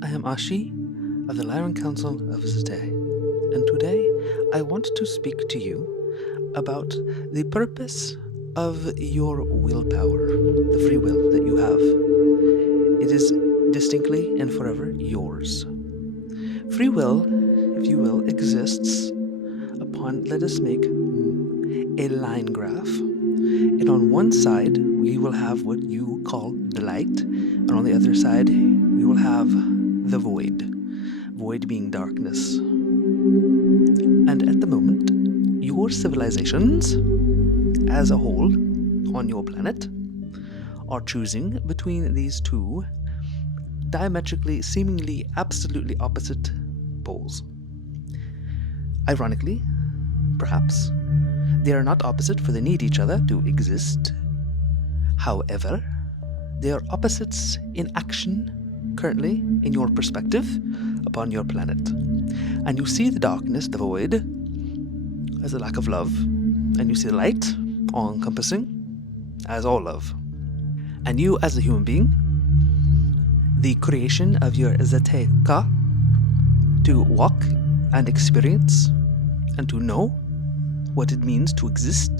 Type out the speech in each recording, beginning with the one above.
I am Ashe of the Lyran Council of ZeTe, and today I want to speak to you about the purpose of your willpower, the free will that you have. It is distinctly and forever yours. Free will, if you will, exists upon, let us make a line graph, and on one side we will have what you call the light, and on the other side we will have the void being darkness. And at the moment, your civilizations as a whole on your planet are choosing between these two diametrically, seemingly absolutely opposite poles. Ironically, perhaps, they are not opposite, for they need each other to exist. However, they are opposites in action currently in your perspective upon your planet. And you see the darkness, the void, as a lack of love, and you see the light, all-encompassing, as all love. And you, as a human being, the creation of your ZeTe Ka, to walk and experience and to know what it means to exist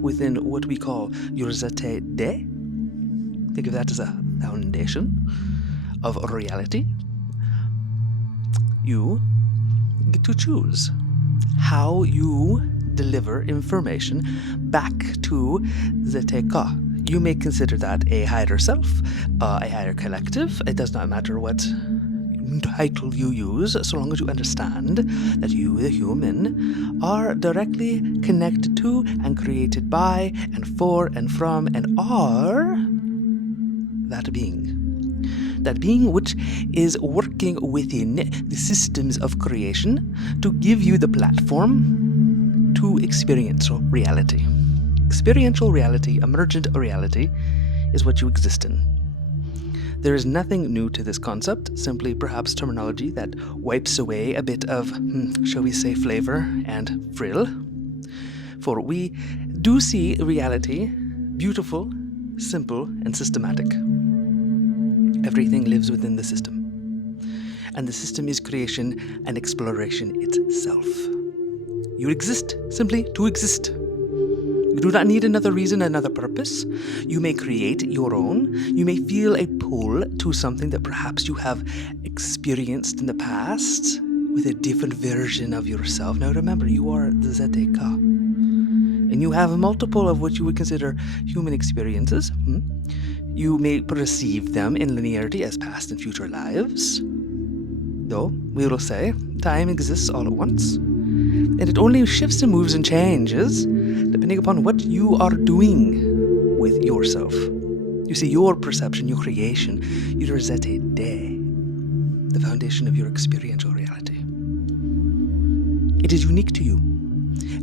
within what we call your ZeTe De. Think of that as a foundation of reality. You get to choose how you deliver information back to ZeTe Ka. You may consider that a higher self, a higher collective. It does not matter what title you use, so long as you understand that you, the human, are directly connected to and created by and for and from and are that being. That being which is working within the systems of creation to give you the platform to experiential reality. Experiential reality, emergent reality, is what you exist in. There is nothing new to this concept, simply perhaps terminology that wipes away a bit of, shall we say, flavor and frill. For we do see reality beautiful, simple, and systematic. Everything lives within the system. And the system is creation and exploration itself. You exist simply to exist. You do not need another reason, another purpose. You may create your own. You may feel a pull to something that perhaps you have experienced in the past with a different version of yourself. Now remember, you are the ZeTe Ka. And you have multiple of what you would consider human experiences. You may perceive them in linearity as past and future lives. Though, we will say, time exists all at once. And it only shifts and moves and changes depending upon what you are doing with yourself. You see, your perception, your creation, your ZeTe De, the foundation of your experiential reality. It is unique to you.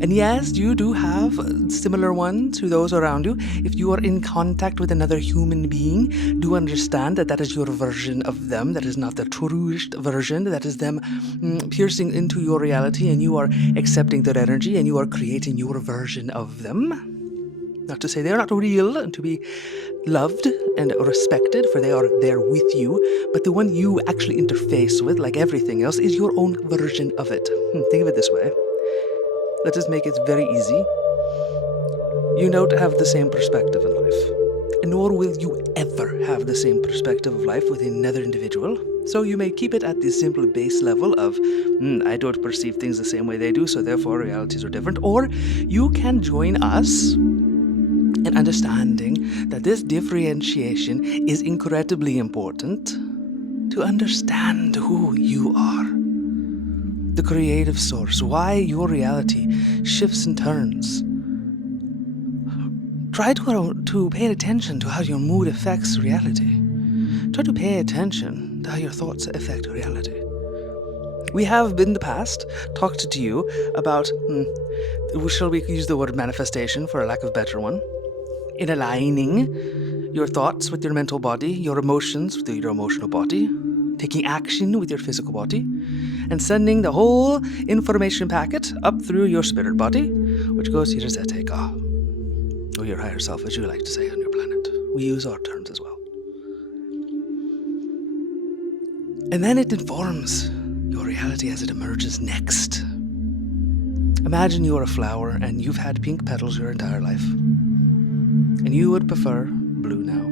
And yes, you do have similar ones to those around you. If you are in contact with another human being, do understand that that is your version of them. That is not the truest version. That is them piercing into your reality, and you are accepting their energy, and you are creating your version of them. Not to say they are not real and to be loved and respected, for they are there with you, but the one you actually interface with, like everything else, is your own version of it. Think of it this way. Let us make it very easy. You don't have the same perspective in life, nor will you ever have the same perspective of life with another individual. So you may keep it at the simple base level of, I don't perceive things the same way they do, so therefore realities are different. Or you can join us in understanding that this differentiation is incredibly important to understand who you are. The creative source, why your reality shifts and turns. Try to pay attention to how your mood affects reality. Try to pay attention to how your thoughts affect reality. We have, in the past, talked to you about, shall we use the word manifestation for a lack of a better one, in aligning your thoughts with your mental body, your emotions with your emotional body, taking action with your physical body, and sending the whole information packet up through your spirit body, which goes to your ZeTe Ka, or your higher self, as you like to say on your planet. We use our terms as well. And then it informs your reality as it emerges next. Imagine you are a flower and you've had pink petals your entire life. And you would prefer blue now.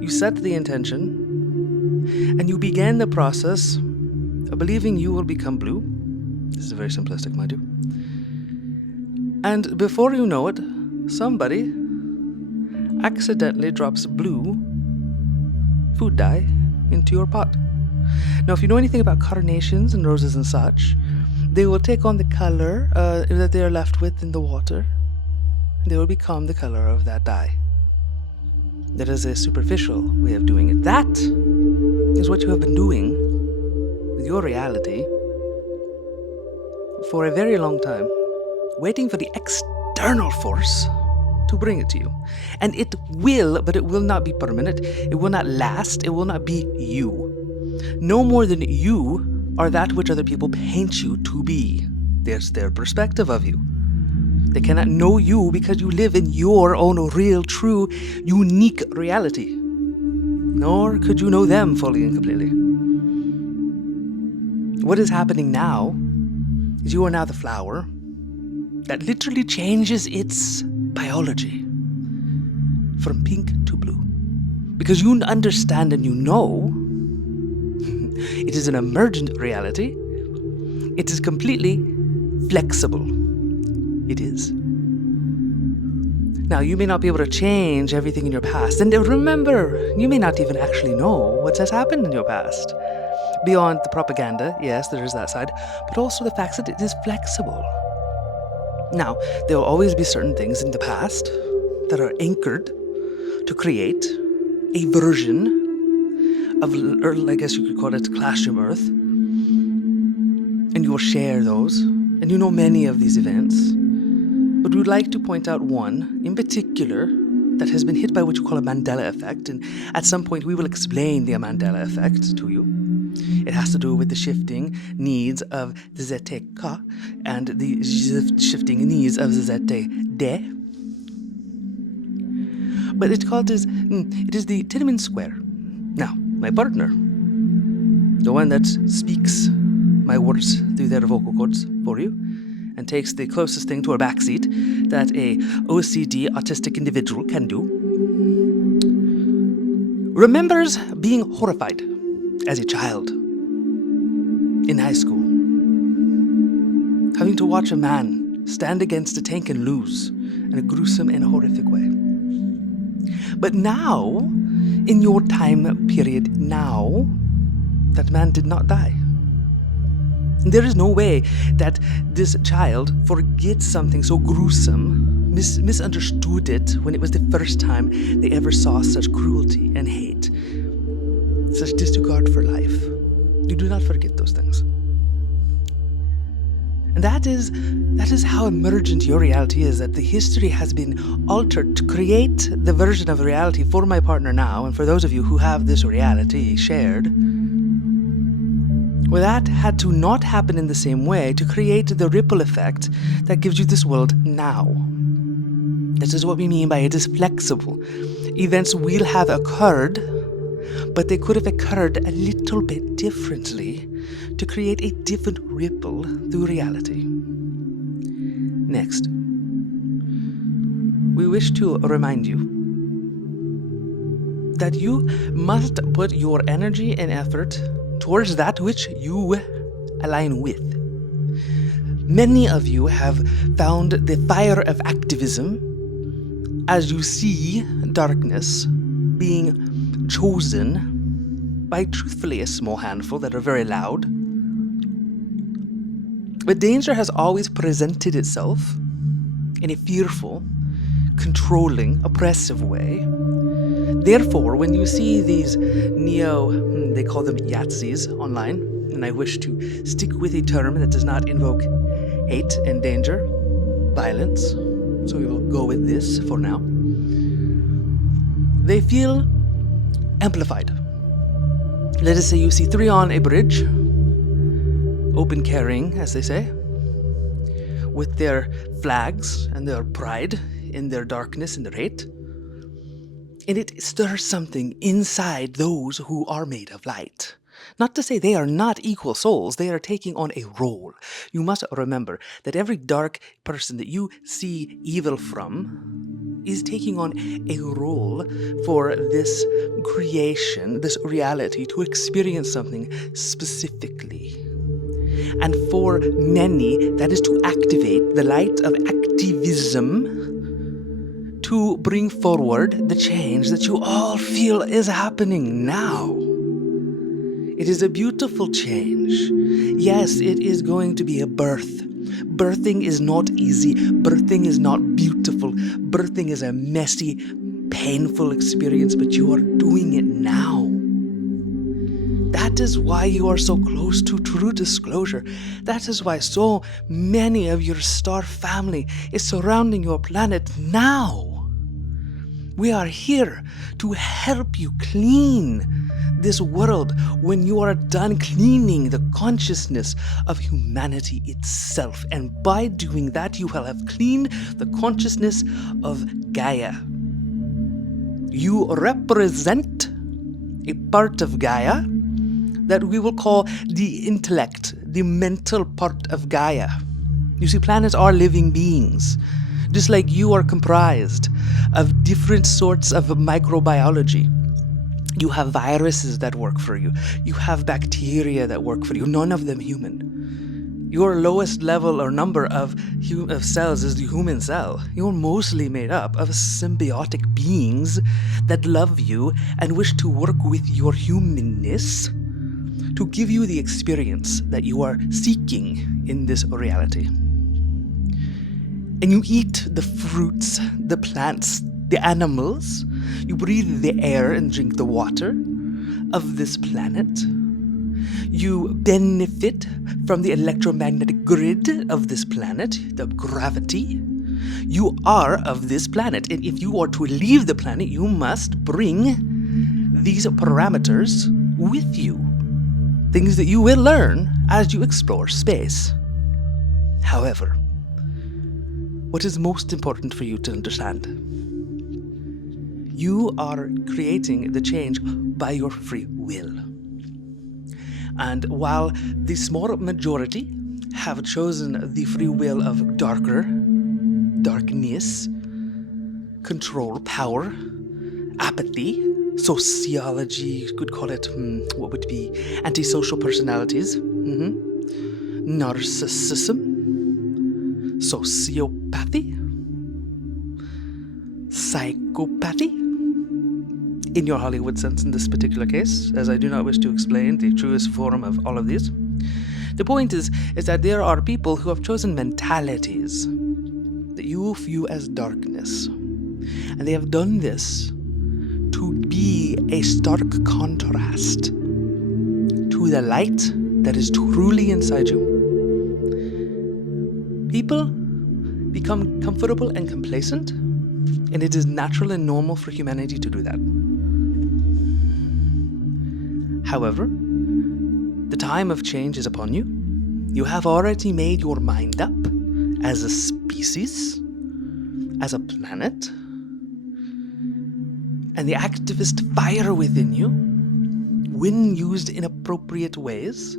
You set the intention and you began the process of believing you will become blue. This is very simplistic, mind you. And before you know it, somebody accidentally drops blue food dye into your pot. Now, if you know anything about carnations and roses and such, they will take on the color that they are left with in the water. They will become the color of that dye. That is a superficial way of doing it. That is what you have been doing with your reality for a very long time, waiting for the external force to bring it to you. And it will, but it will not be permanent. It will not last. It will not be you. No more than you are that which other people paint you to be. There's their perspective of you. They cannot know you because you live in your own real, true, unique reality. Nor could you know them fully and completely. What is happening now is you are now the flower that literally changes its biology from pink to blue. Because you understand and you know it is an emergent reality. It is completely flexible. It is. Now, you may not be able to change everything in your past. And remember, you may not even actually know what has happened in your past. Beyond the propaganda, yes, there is that side, but also the fact that it is flexible. Now, there will always be certain things in the past that are anchored to create a version of, or I guess you could call it Classroom Earth. And you will share those, and you know many of these events. But we would like to point out one in particular that has been hit by what you call a Mandela effect, and at some point we will explain the Mandela effect to you. It has to do with the shifting needs of the ZeTe and the shifting needs of the ZeTe. But it is the Tiananmen Square. Now, my partner, the one that speaks my words through their vocal cords for you, and takes the closest thing to a backseat that a OCD autistic individual can do, remembers being horrified as a child in high school, having to watch a man stand against a tank and lose in a gruesome and horrific way. But now, in your time period now, that man did not die. There is no way that this child forgets something so gruesome, misunderstood it when it was the first time they ever saw such cruelty and hate, such disregard for life. You do not forget those things. And that is how emergent your reality is, that the history has been altered to create the version of reality for my partner now, and for those of you who have this reality shared. Well, that had to not happen in the same way to create the ripple effect that gives you this world now. This is what we mean by it is flexible. Events will have occurred, but they could have occurred a little bit differently to create a different ripple through reality. Next, we wish to remind you that you must put your energy and effort towards that which you align with. Many of you have found the fire of activism as you see darkness being chosen by truthfully a small handful that are very loud. But danger has always presented itself in a fearful, controlling, oppressive way. Therefore, when you see these they call them Yahtzees online, and I wish to stick with a term that does not invoke hate and danger, violence, so we will go with this for now. They feel amplified. Let us say you see three on a bridge, open carrying, as they say, with their flags and their pride in their darkness and their hate. And it stirs something inside those who are made of light. Not to say they are not equal souls, they are taking on a role. You must remember that every dark person that you see evil from is taking on a role for this creation, this reality, to experience something specifically. And for many, that is to activate the light of activism to bring forward the change that you all feel is happening now. It is a beautiful change. Yes, it is going to be a birth. Birthing is not easy. Birthing is not beautiful. Birthing is a messy, painful experience, but you are doing it now. That is why you are so close to true disclosure. That is why so many of your star family is surrounding your planet now. We are here to help you clean this world when you are done cleaning the consciousness of humanity itself. And by doing that, you will have cleaned the consciousness of Gaia. You represent a part of Gaia that we will call the intellect, the mental part of Gaia. You see, planets are living beings, just like you are comprised of different sorts of microbiology. You have viruses that work for you. You have bacteria that work for you, none of them human. Your lowest level or number of cells is the human cell. You're mostly made up of symbiotic beings that love you and wish to work with your humanness to give you the experience that you are seeking in this reality. And you eat the fruits, the plants, the animals. You breathe the air and drink the water of this planet. You benefit from the electromagnetic grid of this planet, the gravity. You are of this planet, and if you are to leave the planet, you must bring these parameters with you. Things that you will learn as you explore space. However, what is most important for you to understand? You are creating the change by your free will. And while the small majority have chosen the free will of darkness, control, power, apathy, sociology, you could call it, what would be antisocial personalities, narcissism, sociopathy, psychopathy, in your Hollywood sense in this particular case, as I do not wish to explain the truest form of all of these. The point is that there are people who have chosen mentalities that you view as darkness. And they have done this to be a stark contrast to the light that is truly inside you. People become comfortable and complacent, and it is natural and normal for humanity to do that. However, the time of change is upon you. You have already made your mind up as a species, as a planet, and the activist fire within you, when used in appropriate ways,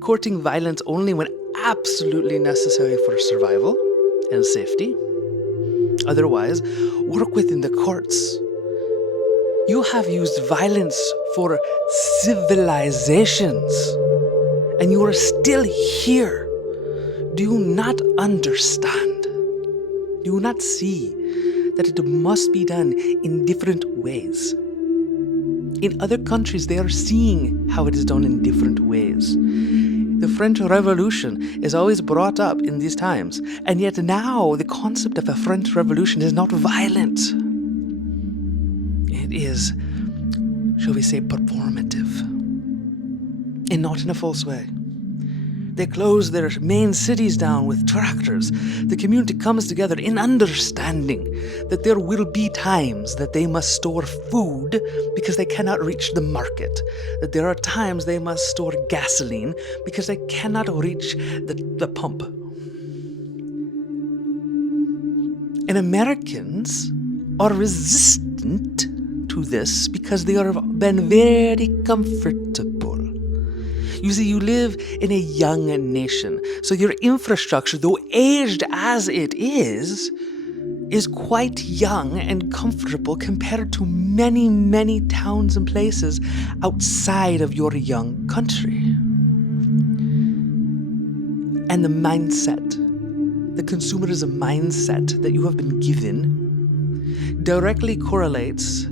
courting violence only when absolutely necessary for survival and safety. Otherwise, work within the courts. You have used violence for civilizations, and you are still here. Do you not understand? Do you not see that it must be done in different ways? In other countries, they are seeing how it is done in different ways. The French Revolution is always brought up in these times, and yet now the concept of a French Revolution is not violent. It is, shall we say, performative, and not in a false way. They close their main cities down with tractors. The community comes together in understanding that there will be times that they must store food because they cannot reach the market. That there are times they must store gasoline because they cannot reach the pump. And Americans are resistant to this because they have been very comfortable. You see, you live in a young nation, so your infrastructure, though aged as it is quite young and comfortable compared to many, many towns and places outside of your young country. And the mindset, the consumerism mindset that you have been given directly correlates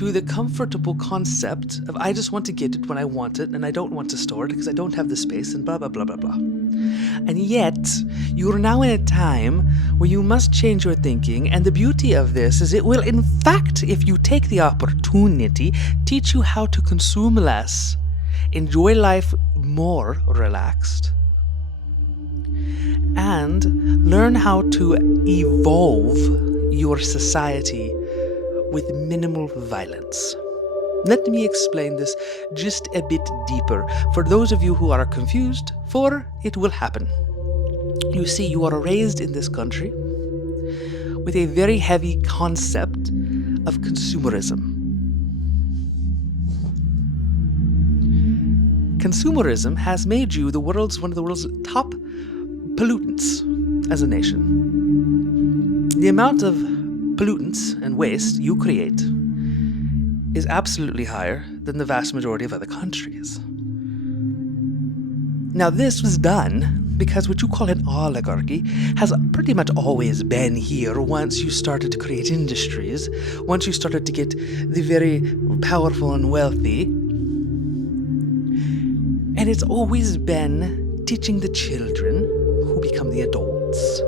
to the comfortable concept of I just want to get it when I want it and I don't want to store it because I don't have the space and blah, blah, blah, blah, blah. And yet, you are now in a time where you must change your thinking, and the beauty of this is it will, in fact, if you take the opportunity, teach you how to consume less, enjoy life more relaxed, and learn how to evolve your society with minimal violence. Let me explain this just a bit deeper for those of you who are confused, for it will happen. You see, you are raised in this country with a very heavy concept of consumerism. Consumerism has made you one of the world's top pollutants as a nation. The amount of pollutants and waste you create is absolutely higher than the vast majority of other countries. Now, this was done because what you call an oligarchy has pretty much always been here once you started to create industries, once you started to get the very powerful and wealthy. And it's always been teaching the children who become the adults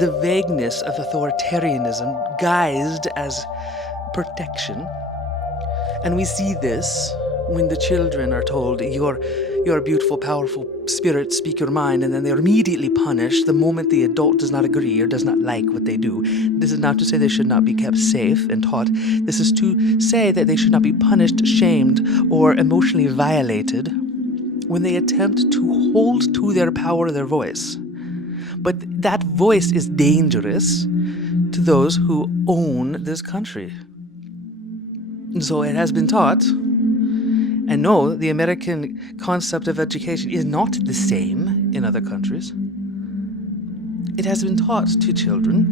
the vagueness of authoritarianism guised as protection. And we see this when the children are told, you're a beautiful, powerful spirit, speak your mind, and then they're immediately punished the moment the adult does not agree or does not like what they do. This is not to say they should not be kept safe and taught. This is to say that they should not be punished, shamed, or emotionally violated when they attempt to hold to their power, their voice. But that voice is dangerous to those who own this country. And so it has been taught, and no, the American concept of education is not the same in other countries. It has been taught to children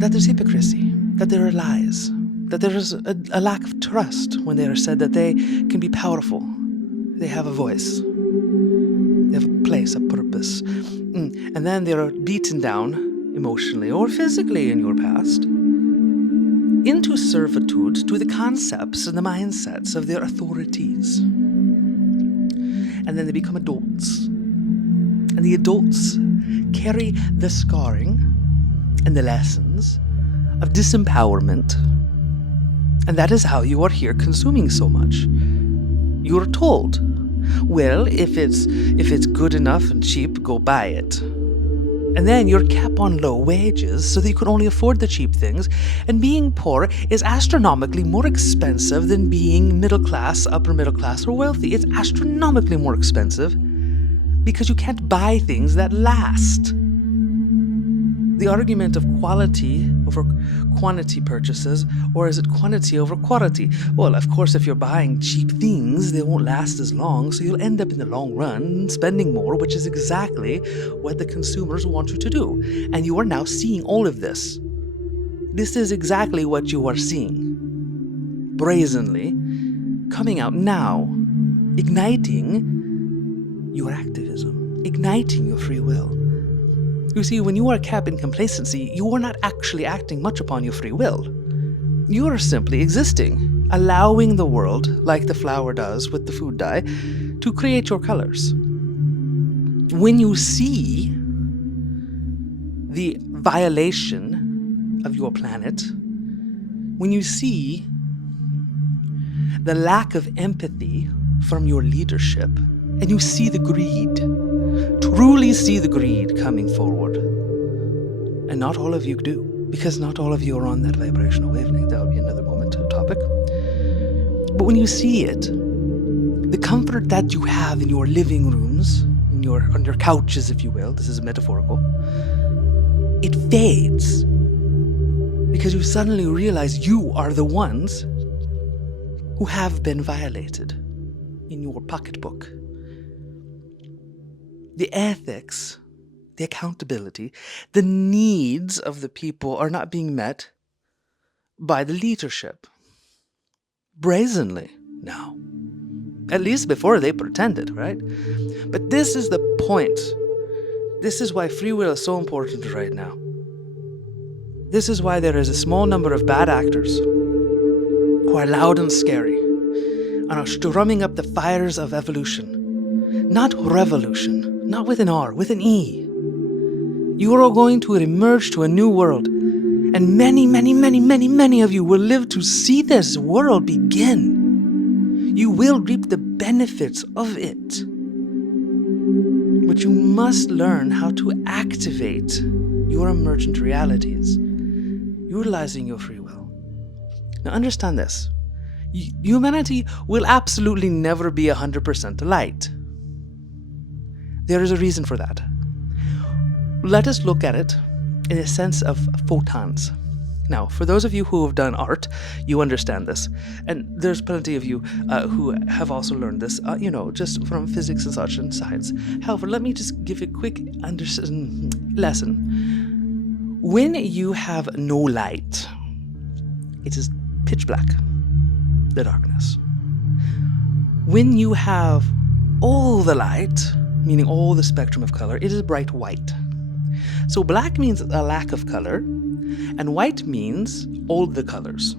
that there's hypocrisy, that there are lies, that there is a lack of trust when they are said that they can be powerful, they have a voice, they have a place, a purpose. And then they are beaten down emotionally or physically in your past into servitude to the concepts and the mindsets of their authorities. And then they become adults. And the adults carry the scarring and the lessons of disempowerment. And that is how you are here consuming so much. You are told, well, if it's good enough and cheap, go buy it. And then you're kept on low wages so that you can only afford the cheap things. And being poor is astronomically more expensive than being middle class, upper middle class, or wealthy. It's astronomically more expensive because you can't buy things that last. The argument of quality over quantity purchases, or is it quantity over quality? Well, of course, if you're buying cheap things, they won't last as long, so you'll end up in the long run spending more, which is exactly what the consumers want you to do. And you are now seeing all of this. This is exactly what you are seeing, brazenly, coming out now, igniting your activism, igniting your free will. You see, when you are kept in complacency, you are not actually acting much upon your free will. You are simply existing, allowing the world, like the flower does with the food dye, to create your colors. When you see the violation of your planet, when you see the lack of empathy from your leadership, and you see the greed, truly see the greed coming forward. And not all of you do, because not all of you are on that vibrational wavelength. That would be another moment topic. But when you see it, the comfort that you have in your living rooms, on your couches, if you will, this is metaphorical, it fades. Because you suddenly realize you are the ones who have been violated in your pocketbook. The ethics, the accountability, the needs of the people are not being met by the leadership. Brazenly now. At least before they pretended, right? But this is the point. This is why free will is so important right now. This is why there is a small number of bad actors who are loud and scary and are strumming up the fires of evolution. Not revolution, not with an R, with an E. You are all going to emerge to a new world, and many, many, many, many, many of you will live to see this world begin. You will reap the benefits of it. But you must learn how to activate your emergent realities, utilizing your free will. Now understand this. Humanity will absolutely never be 100% light. There is a reason for that. Let us look at it in a sense of photons. Now, for those of you who have done art, you understand this. And there's plenty of you who have also learned this, just from physics and such and science. However, let me just give a quick lesson. When you have no light, it is pitch black, the darkness. When you have all the light, meaning all the spectrum of color, it is bright white. So black means a lack of color, and white means all the colors.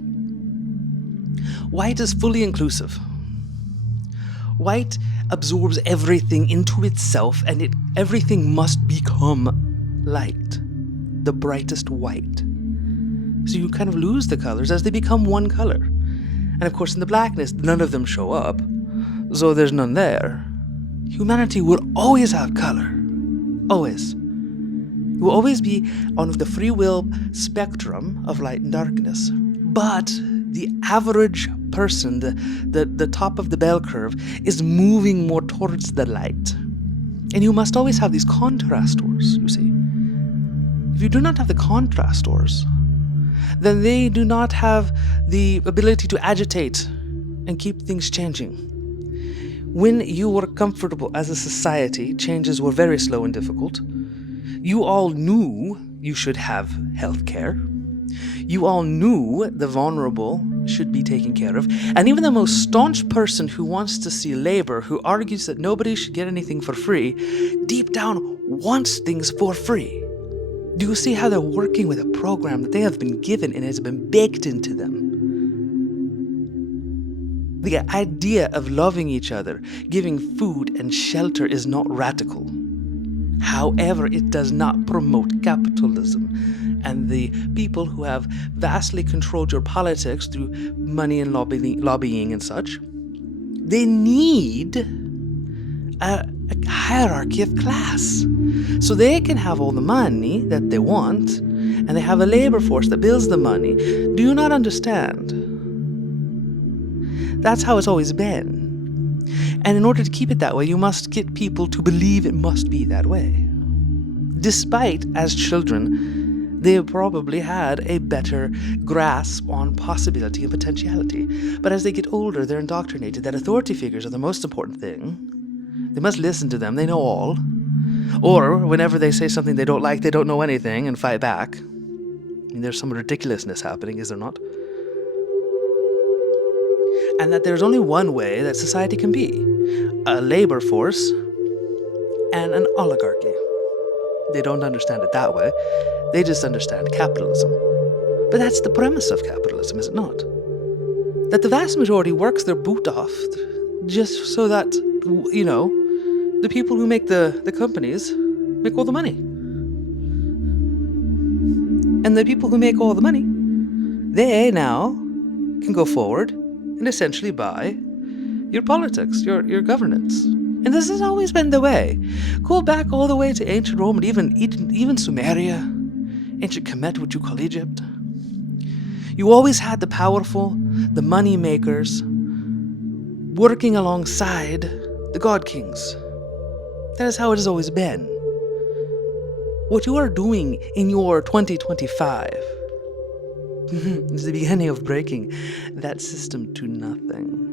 White is fully inclusive. White absorbs everything into itself, and everything must become light, the brightest white. So you kind of lose the colors as they become one color. And of course, in the blackness, none of them show up, so there's none there. Humanity will always have color. Always. You will always be on the free will spectrum of light and darkness. But the average person, the top of the bell curve, is moving more towards the light. And you must always have these contrastors, you see. If you do not have the contrastors, then they do not have the ability to agitate and keep things changing. When you were comfortable as a society, changes were very slow and difficult. You all knew you should have health care. You all knew the vulnerable should be taken care of. And even the most staunch person who wants to see labor, who argues that nobody should get anything for free, deep down wants things for free. Do you see how they're working with a program that they have been given and has been baked into them? The idea of loving each other, giving food and shelter is not radical. However, it does not promote capitalism. And the people who have vastly controlled your politics through money and lobbying and such, they need a hierarchy of class. So they can have all the money that they want, and they have a labor force that builds the money. Do you not understand? That's how it's always been. And in order to keep it that way, you must get people to believe it must be that way. Despite, as children, they probably had a better grasp on possibility and potentiality. But as they get older, they're indoctrinated that authority figures are the most important thing. They must listen to them, they know all. Or, whenever they say something they don't like, they don't know anything and fight back. I mean, there's some ridiculousness happening, is there not? And that there's only one way that society can be: a labor force and an oligarchy. They don't understand it that way. They just understand capitalism. But that's the premise of capitalism, is it not? That the vast majority works their boot off just so that, the people who make the companies make all the money. And the people who make all the money, they now can go forward and essentially buy your politics, your governance. And this has always been the way. Go back all the way to ancient Rome and even Sumeria, ancient Kemet, what you call Egypt. You always had the powerful, the money makers, working alongside the god kings. That is how it has always been. What you are doing in your 2025 It's the beginning of breaking that system to nothing.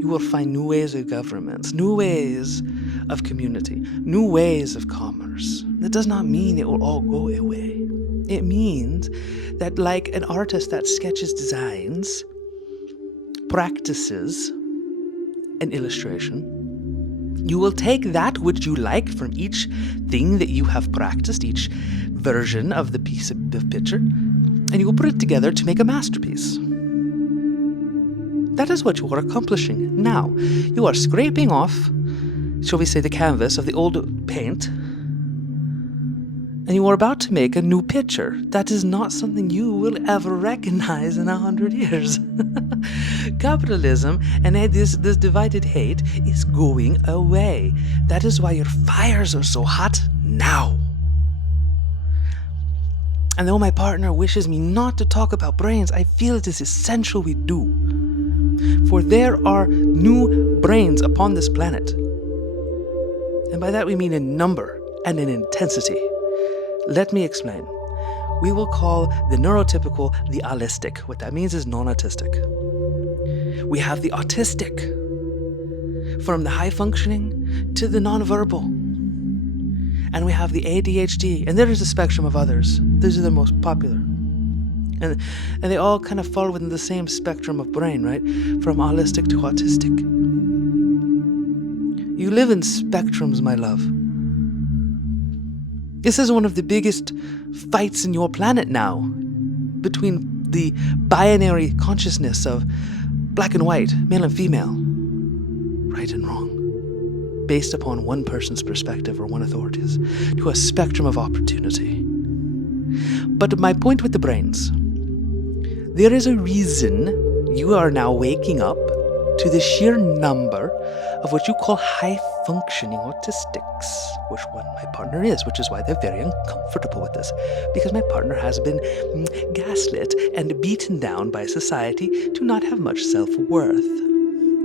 You will find new ways of governments, new ways of community, new ways of commerce. That does not mean it will all go away. It means that, like an artist that sketches designs, practices an illustration, you will take that which you like from each thing that you have practiced, each version of the piece of picture, and you will put it together to make a masterpiece. That is what you are accomplishing now. You are scraping off, shall we say, the canvas of the old paint, and you are about to make a new picture. That is not something you will ever recognize in 100 years. Capitalism and this divided hate is going away. That is why your fires are so hot now. And though my partner wishes me not to talk about brains, I feel it is essential we do. For there are new brains upon this planet. And by that we mean in number and in intensity. Let me explain. We will call the neurotypical the allistic. What that means is non-autistic. We have the autistic, from the high functioning to the nonverbal. And we have the ADHD, and there is a spectrum of others. These are the most popular. And they all kind of fall within the same spectrum of brain, right? From allistic to autistic. You live in spectrums, my love. This is one of the biggest fights in your planet now, between the binary consciousness of black and white, male and female, right and wrong, based upon one person's perspective or one authority's, to a spectrum of opportunity. But my point with the brains, there is a reason you are now waking up to the sheer number of what you call high-functioning autistics, which one my partner is, which is why they're very uncomfortable with this, because my partner has been gaslit and beaten down by society to not have much self-worth.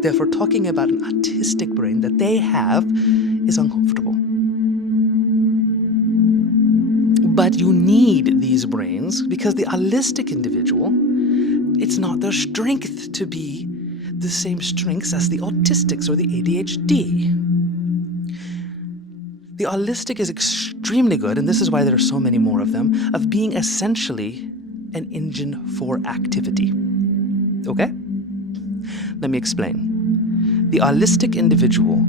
Therefore, talking about an autistic brain that they have is uncomfortable. But you need these brains because the allistic individual, it's not their strength to be the same strengths as the autistics or the ADHD. The allistic is extremely good, and this is why there are so many more of them, of being essentially an engine for activity. Okay? Let me explain. The allistic individual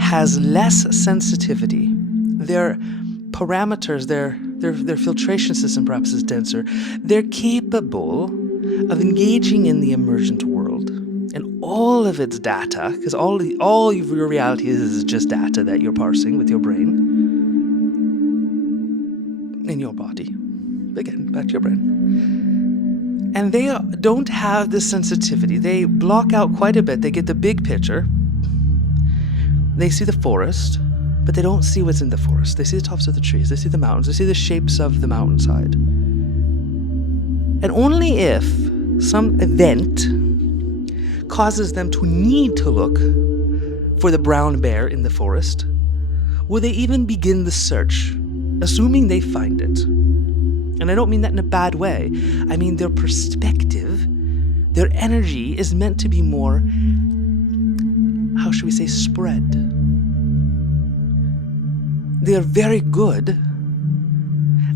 has less sensitivity. Their parameters, their filtration system perhaps is denser. They're capable of engaging in the emergent world. And all of its data, because all of your reality is just data that you're parsing with your brain in your body. Again, back to your brain. And they don't have this sensitivity. They block out quite a bit. They get the big picture. They see the forest, but they don't see what's in the forest. They see the tops of the trees. They see the mountains. They see the shapes of the mountainside. And only if some event causes them to need to look for the brown bear in the forest, will they even begin the search, assuming they find it. And I don't mean that in a bad way. I mean their perspective, their energy is meant to be more, how should we say, spread. They are very good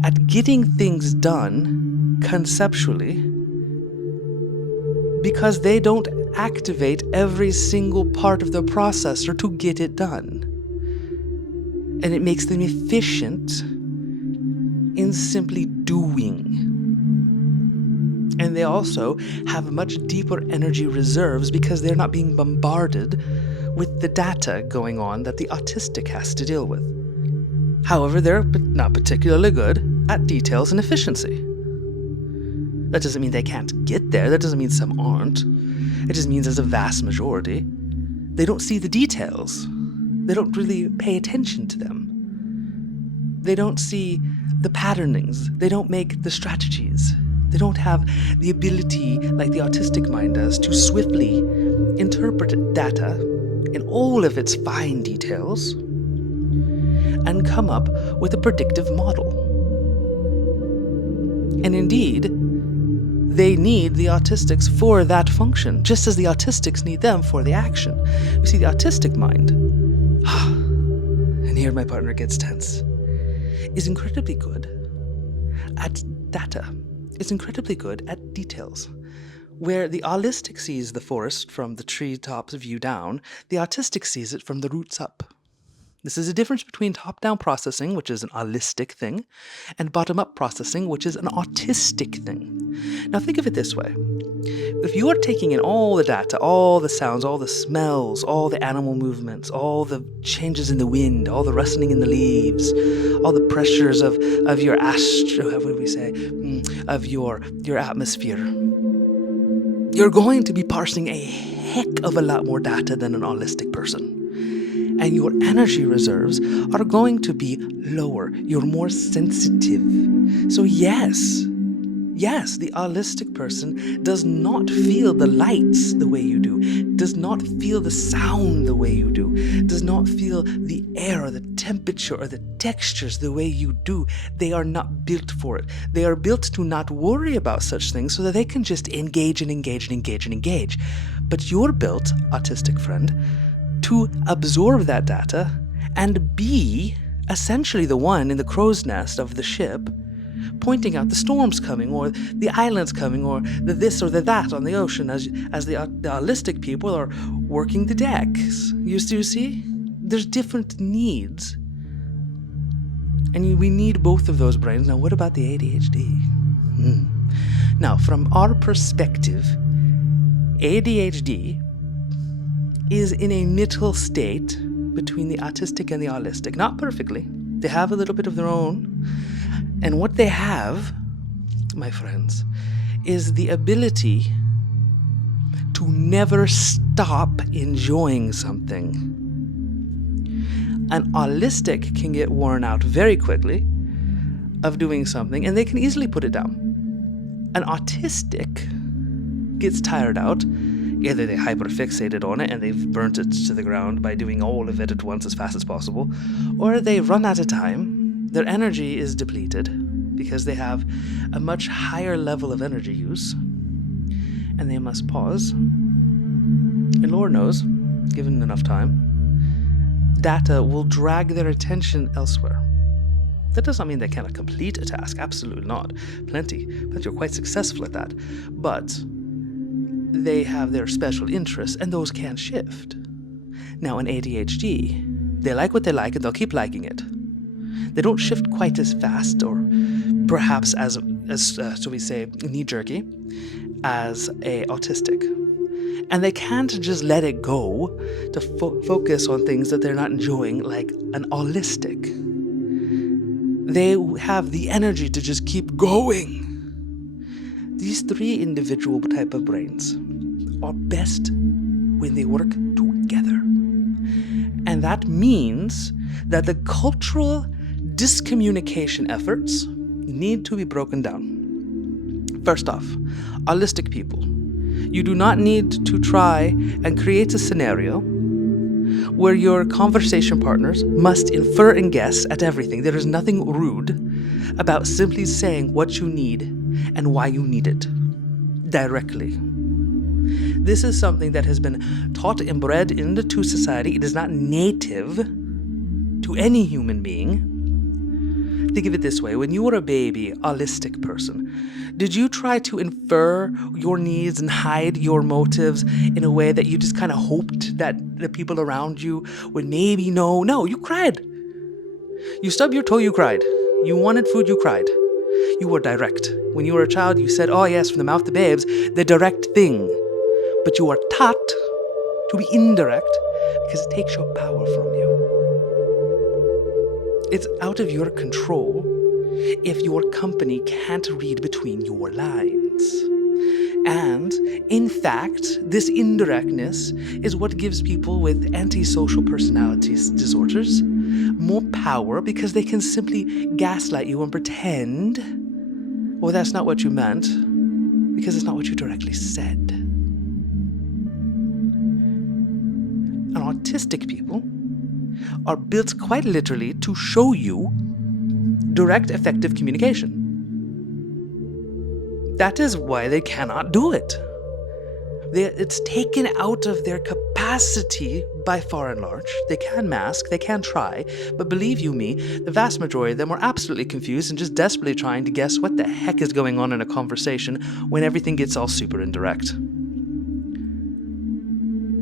at getting things done conceptually because they don't activate every single part of the processor to get it done. And it makes them efficient in simply doing. And they also have much deeper energy reserves because they're not being bombarded with the data going on that the autistic has to deal with. However, they're not particularly good at details and efficiency. That doesn't mean they can't get there. That doesn't mean some aren't. It just means there's a vast majority. They don't see the details. They don't really pay attention to them. They don't see the patternings. They don't make the strategies. They don't have the ability, like the autistic mind does, to swiftly interpret data in all of its fine details and come up with a predictive model. And indeed, They need the autistics for that function, just as the autistics need them for the action. You see, the autistic mind, and here my partner gets tense, is incredibly good at data. It's incredibly good at details. Where the holistic sees the forest from the treetops view down, the autistic sees it from the roots up. This is a difference between top-down processing, which is an holistic thing, and bottom-up processing, which is an autistic thing. Now think of it this way. If you are taking in all the data, all the sounds, all the smells, all the animal movements, all the changes in the wind, all the rustling in the leaves, all the pressures of your of your atmosphere, you're going to be parsing a heck of a lot more data than an holistic person. And your energy reserves are going to be lower. You're more sensitive. So yes, the holistic person does not feel the lights the way you do, does not feel the sound the way you do, does not feel the air or the temperature or the textures the way you do. They are not built for it. They are built to not worry about such things so that they can just engage. But you're built, autistic friend, to absorb that data and be essentially the one in the crow's nest of the ship, pointing out the storms coming or the islands coming or the this or the that on the ocean as the holistic people are working the decks. You see? There's different needs. And we need both of those brains. Now, what about the ADHD? Now, from our perspective, ADHD is in a middle state between the autistic and the holistic. Not perfectly. They have a little bit of their own. And what they have, my friends, is the ability to never stop enjoying something. An holistic can get worn out very quickly of doing something, and they can easily put it down. An autistic gets tired out. Either they hyperfixated on it and they've burnt it to the ground by doing all of it at once as fast as possible, or they run out of time, their energy is depleted because they have a much higher level of energy use, and they must pause. And Lord knows, given enough time, data will drag their attention elsewhere. That does not mean they cannot complete a task, absolutely not. Plenty are quite successful at that. But they have their special interests, and those can shift. Now, in ADHD, they like what they like, and they'll keep liking it. They don't shift quite as fast, or perhaps as so we say, knee-jerky, as a autistic. And they can't just let it go to focus on things that they're not enjoying, like an holistic. They have the energy to just keep going. These three individual type of brains are best when they work together. And that means that the cultural discommunication efforts need to be broken down. First off, holistic people, you do not need to try and create a scenario where your conversation partners must infer and guess at everything. There is nothing rude about simply saying what you need and why you need it directly. This is something that has been taught and bred into society. It is not native to any human being. Think of it this way. When you were a baby, holistic person, did you try to infer your needs and hide your motives in a way that you just kind of hoped that the people around you would maybe know? No, you cried. You stubbed your toe, you cried. You wanted food, you cried. You were direct. When you were a child, you said, oh yes, from the mouth to babes, the direct thing. But you are taught to be indirect because it takes your power from you. It's out of your control if your company can't read between your lines. And, in fact, this indirectness is what gives people with antisocial personality disorders more power, because they can simply gaslight you and pretend, well, that's not what you meant, because it's not what you directly said. And autistic people are built quite literally to show you direct, effective communication. That is why they cannot do it. It's taken out of their capacity by far and large. They can mask, they can try, but believe you me, the vast majority of them are absolutely confused and just desperately trying to guess what the heck is going on in a conversation when everything gets all super indirect.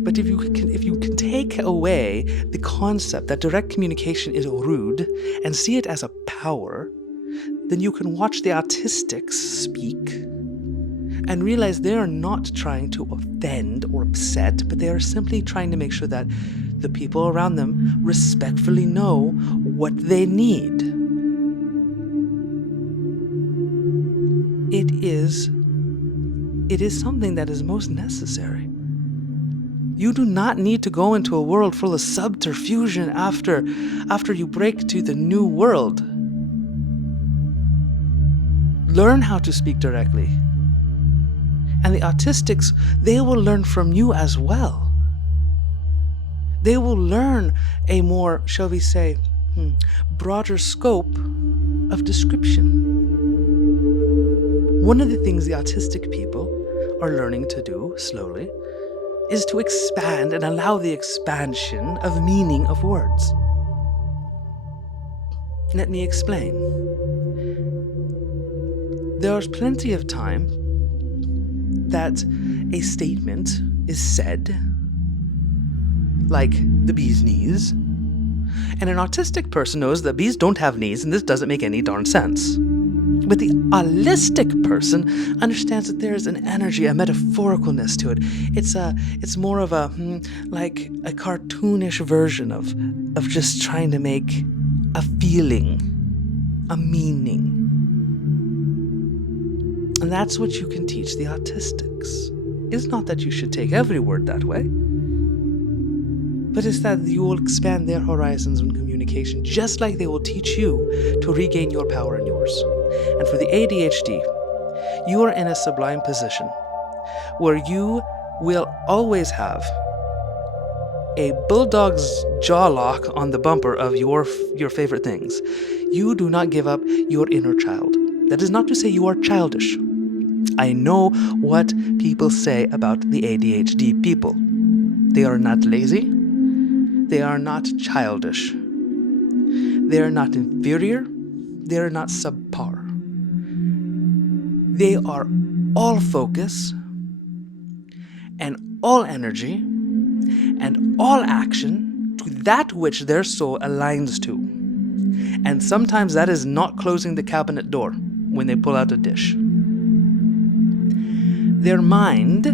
But if you can take away the concept that direct communication is rude and see it as a power, then you can watch the autistics speak and realize they are not trying to offend or upset, but they are simply trying to make sure that the people around them respectfully know what they need. It is something that is most necessary. You do not need to go into a world full of subterfuge after you break to the new world. Learn how to speak directly. And the autistics, they will learn from you as well. They will learn a more, shall we say, broader scope of description. One of the things the autistic people are learning to do slowly is to expand and allow the expansion of meaning of words. Let me explain. There's plenty of time that a statement is said, like the bee's knees, and an autistic person knows that bees don't have knees and this doesn't make any darn sense. But the holistic person understands that there is an energy, a metaphoricalness to it. It's more of a like a cartoonish version of just trying to make a feeling, a meaning. And that's what you can teach the autistics. It's not that you should take every word that way, but it's that you will expand their horizons in communication, just like they will teach you to regain your power and yours. And for the ADHD, you are in a sublime position where you will always have a bulldog's jaw lock on the bumper of your favorite things. You do not give up your inner child. That is not to say you are childish. I know what people say about the ADHD people. They are not lazy. They are not childish. They are not inferior. They are not subpar. They are all focus and all energy and all action to that which their soul aligns to. And sometimes that is not closing the cabinet door when they pull out a dish. Their mind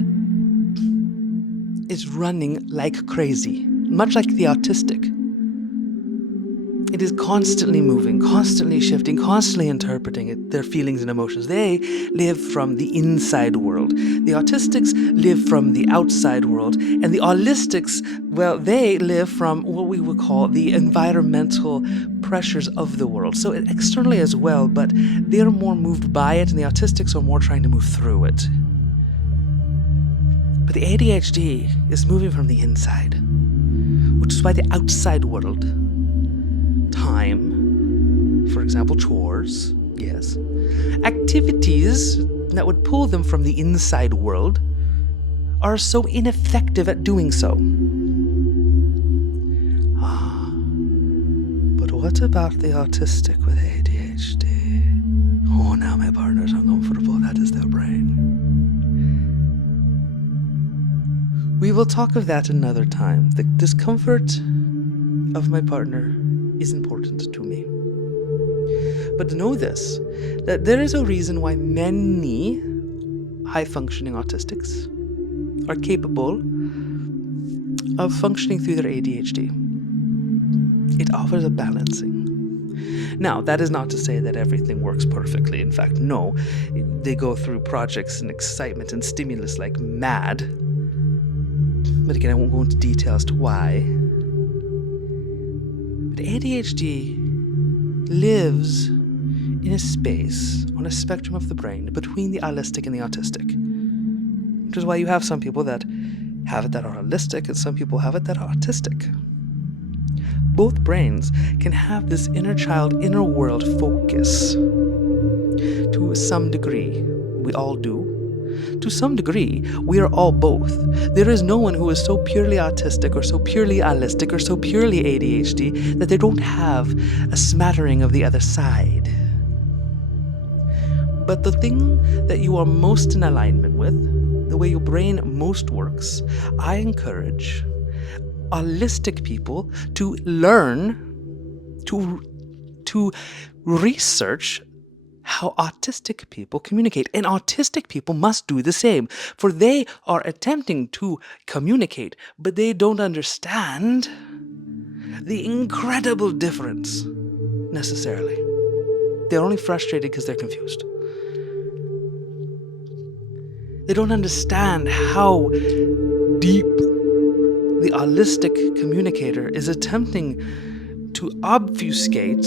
is running like crazy, much like the autistic. It is constantly moving, constantly shifting, constantly interpreting their feelings and emotions. They live from the inside world. The autistics live from the outside world. And the holistics, well, they live from what we would call the environmental pressures of the world. So externally as well, but they're more moved by it, and the autistics are more trying to move through it. But the ADHD is moving from the inside, which is why the outside world, time, for example, chores, yes, activities that would pull them from the inside world, are so ineffective at doing so. But what about the autistic with ADHD? Oh, now my partner's uncomfortable. That is their brain. We will talk of that another time. The discomfort of my partner is important to me. But know this, that there is a reason why many high-functioning autistics are capable of functioning through their ADHD. It offers a balancing. Now, that is not to say that everything works perfectly. In fact, no. They go through projects and excitement and stimulus like mad. But again, I won't go into detail as to why. But ADHD lives in a space on a spectrum of the brain between the holistic and the autistic. Which is why you have some people that have it that are holistic and some people have it that are autistic. Both brains can have this inner child, inner world focus to some degree. We all do. To some degree, we are all both. There is no one who is so purely autistic or so purely allistic or so purely ADHD that they don't have a smattering of the other side. But the thing that you are most in alignment with, the way your brain most works, I encourage allistic people to learn, to research how autistic people communicate. And autistic people must do the same, for they are attempting to communicate, but they don't understand the incredible difference necessarily. They're only frustrated because they're confused. They don't understand how deep the allistic communicator is attempting to obfuscate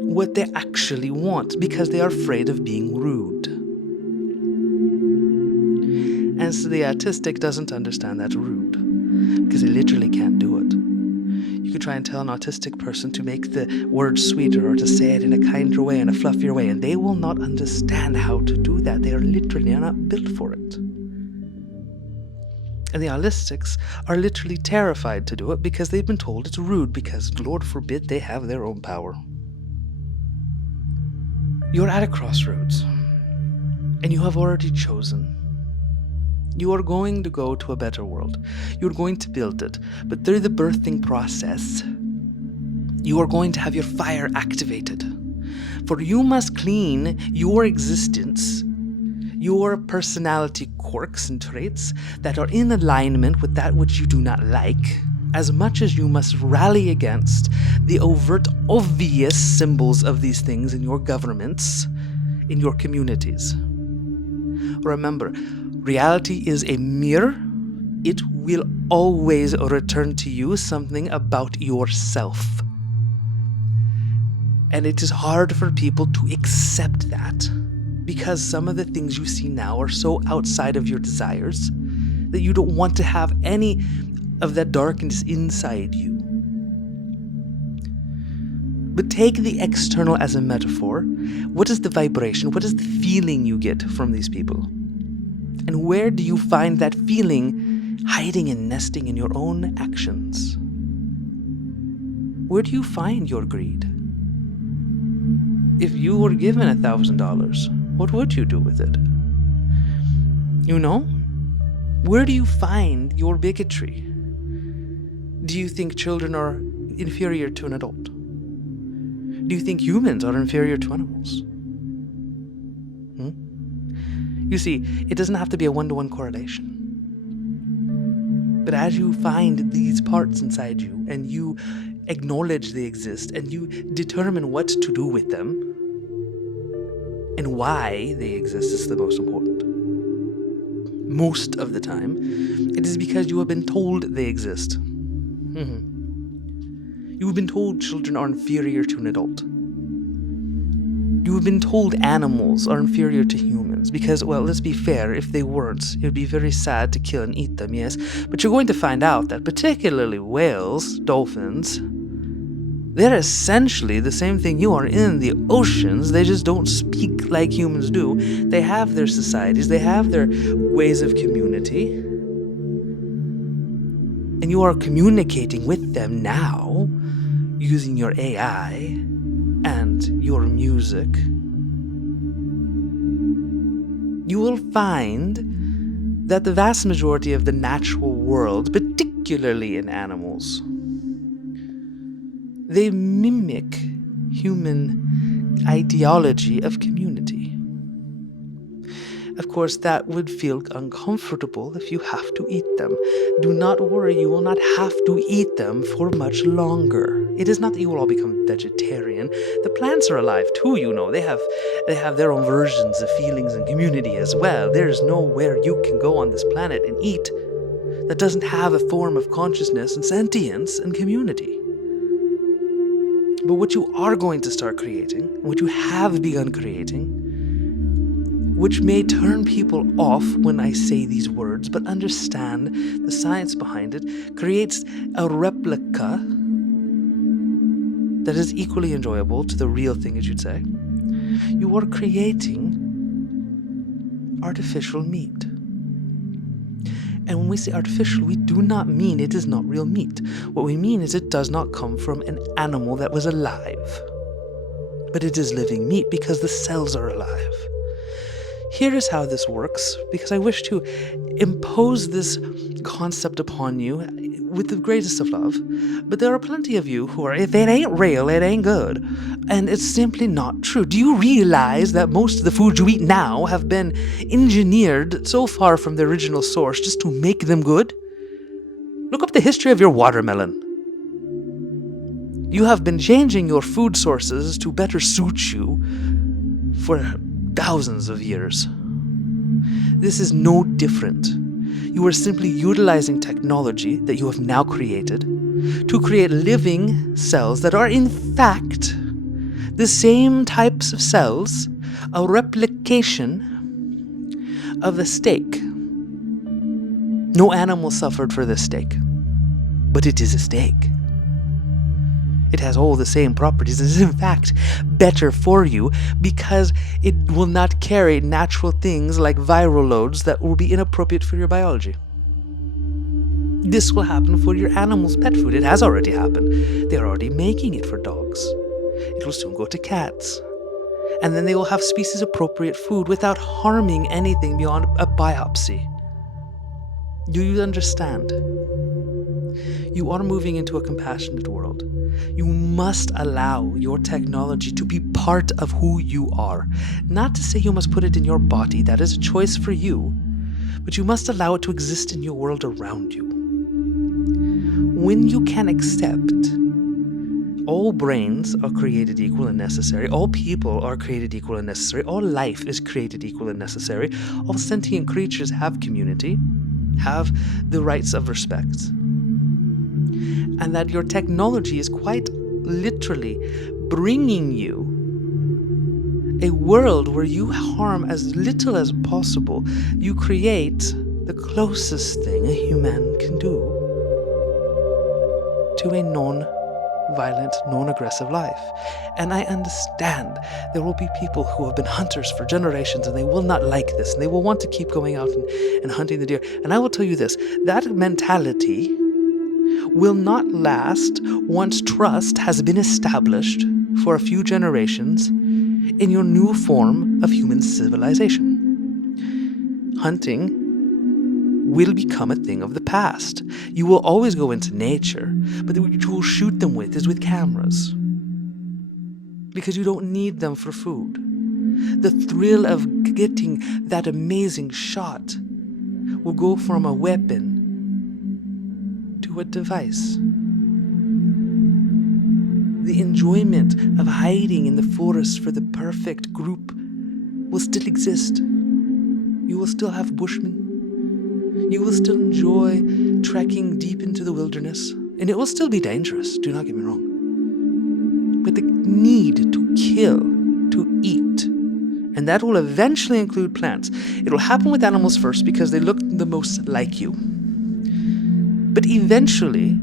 what they actually want because they are afraid of being rude. And so the autistic doesn't understand that's rude because they literally can't do it. You could try and tell an autistic person to make the word sweeter or to say it in a kinder way, in a fluffier way, and they will not understand how to do that. They are literally not built for it. And the allistics are literally terrified to do it because they've been told it's rude because, Lord forbid, they have their own power. You're at a crossroads, and you have already chosen. You are going to go to a better world. You're going to build it, but through the birthing process, you are going to have your fire activated. For you must clean your existence, your personality quirks and traits that are in alignment with that which you do not like, as much as you must rally against the overt, obvious symbols of these things in your governments, in your communities. Remember, reality is a mirror. It will always return to you something about yourself. And it is hard for people to accept that because some of the things you see now are so outside of your desires that you don't want to have any of that darkness inside you. But take the external as a metaphor. What is the vibration? What is the feeling you get from these people? And where do you find that feeling hiding and nesting in your own actions? Where do you find your greed? If you were given $1,000, what would you do with it? You know? Where do you find your bigotry? Do you think children are inferior to an adult? Do you think humans are inferior to animals? You see, it doesn't have to be a one-to-one correlation. But as you find these parts inside you and you acknowledge they exist and you determine what to do with them and why they exist is the most important. Most of the time, it is because you have been told they exist. You have been told children are inferior to an adult. You have been told animals are inferior to humans because, well, let's be fair, if they weren't, it would be very sad to kill and eat them, yes? But you're going to find out that particularly whales, dolphins, they're essentially the same thing you are in the oceans. They just don't speak like humans do. They have their societies, they have their ways of community. And you are communicating with them now using your AI and your music. You will find that the vast majority of the natural world, particularly in animals, they mimic human ideology of community. Of course, that would feel uncomfortable if you have to eat them. Do not worry, you will not have to eat them for much longer. It is not that you will all become vegetarian. The plants are alive too, you know. They have their own versions of feelings and community as well. There is nowhere you can go on this planet and eat that doesn't have a form of consciousness and sentience and community. But what you are going to start creating, what you have begun creating, which may turn people off when I say these words, but understand the science behind it, creates a replica that is equally enjoyable to the real thing, as you'd say. You are creating artificial meat. And when we say artificial, we do not mean it is not real meat. What we mean is it does not come from an animal that was alive. But it is living meat because the cells are alive. Here is how this works, because I wish to impose this concept upon you with the greatest of love. But there are plenty of you who are, if it ain't real, it ain't good. And it's simply not true. Do you realize that most of the foods you eat now have been engineered so far from the original source just to make them good? Look up the history of your watermelon. You have been changing your food sources to better suit you for thousands of years. This is no different. You are simply utilizing technology that you have now created to create living cells that are in fact the same types of cells, a replication of the steak. No animal suffered for this steak, but it is a steak. It has all the same properties. It is in fact better for you because it will not carry natural things like viral loads that will be inappropriate for your biology. This will happen for your animal's pet food. It has already happened. They're already making it for dogs. It will soon go to cats. And then they will have species appropriate food without harming anything beyond a biopsy. Do you understand? You are moving into a compassionate world. You must allow your technology to be part of who you are. Not to say you must put it in your body, that is a choice for you, but you must allow it to exist in your world around you. When you can accept all brains are created equal and necessary, all people are created equal and necessary, all life is created equal and necessary, all sentient creatures have community, have the rights of respect, and that your technology is quite literally bringing you a world where you harm as little as possible. You create the closest thing a human can do to a non-violent, non-aggressive life. And I understand there will be people who have been hunters for generations and they will not like this and they will want to keep going out and hunting the deer. And I will tell you this, that mentality will not last once trust has been established for a few generations in your new form of human civilization. Hunting will become a thing of the past. You will always go into nature, but what you will shoot them with is with cameras. Because you don't need them for food. The thrill of getting that amazing shot will go from a weapon to a device. The enjoyment of hiding in the forest for the perfect group will still exist. You will still have bushmen. You will still enjoy trekking deep into the wilderness, and it will still be dangerous, do not get me wrong. But the need to kill, to eat, and that will eventually include plants. It will happen with animals first because they look the most like you. But eventually,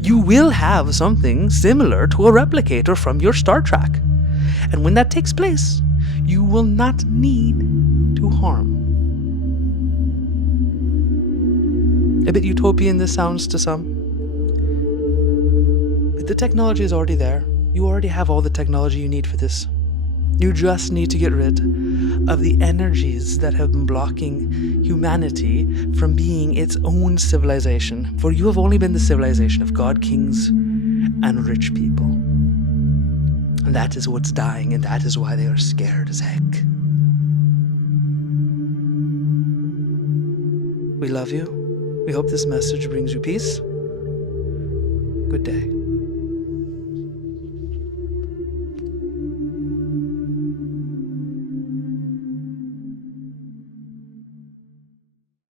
you will have something similar to a replicator from your Star Trek. And when that takes place, you will not need to harm. A bit utopian this sounds to some. But the technology is already there. You already have all the technology you need for this. You just need to get rid of the energies that have been blocking humanity from being its own civilization. For you have only been the civilization of God, kings, and rich people. And that is what's dying, and that is why they are scared as heck. We love you. We hope this message brings you peace. Good day.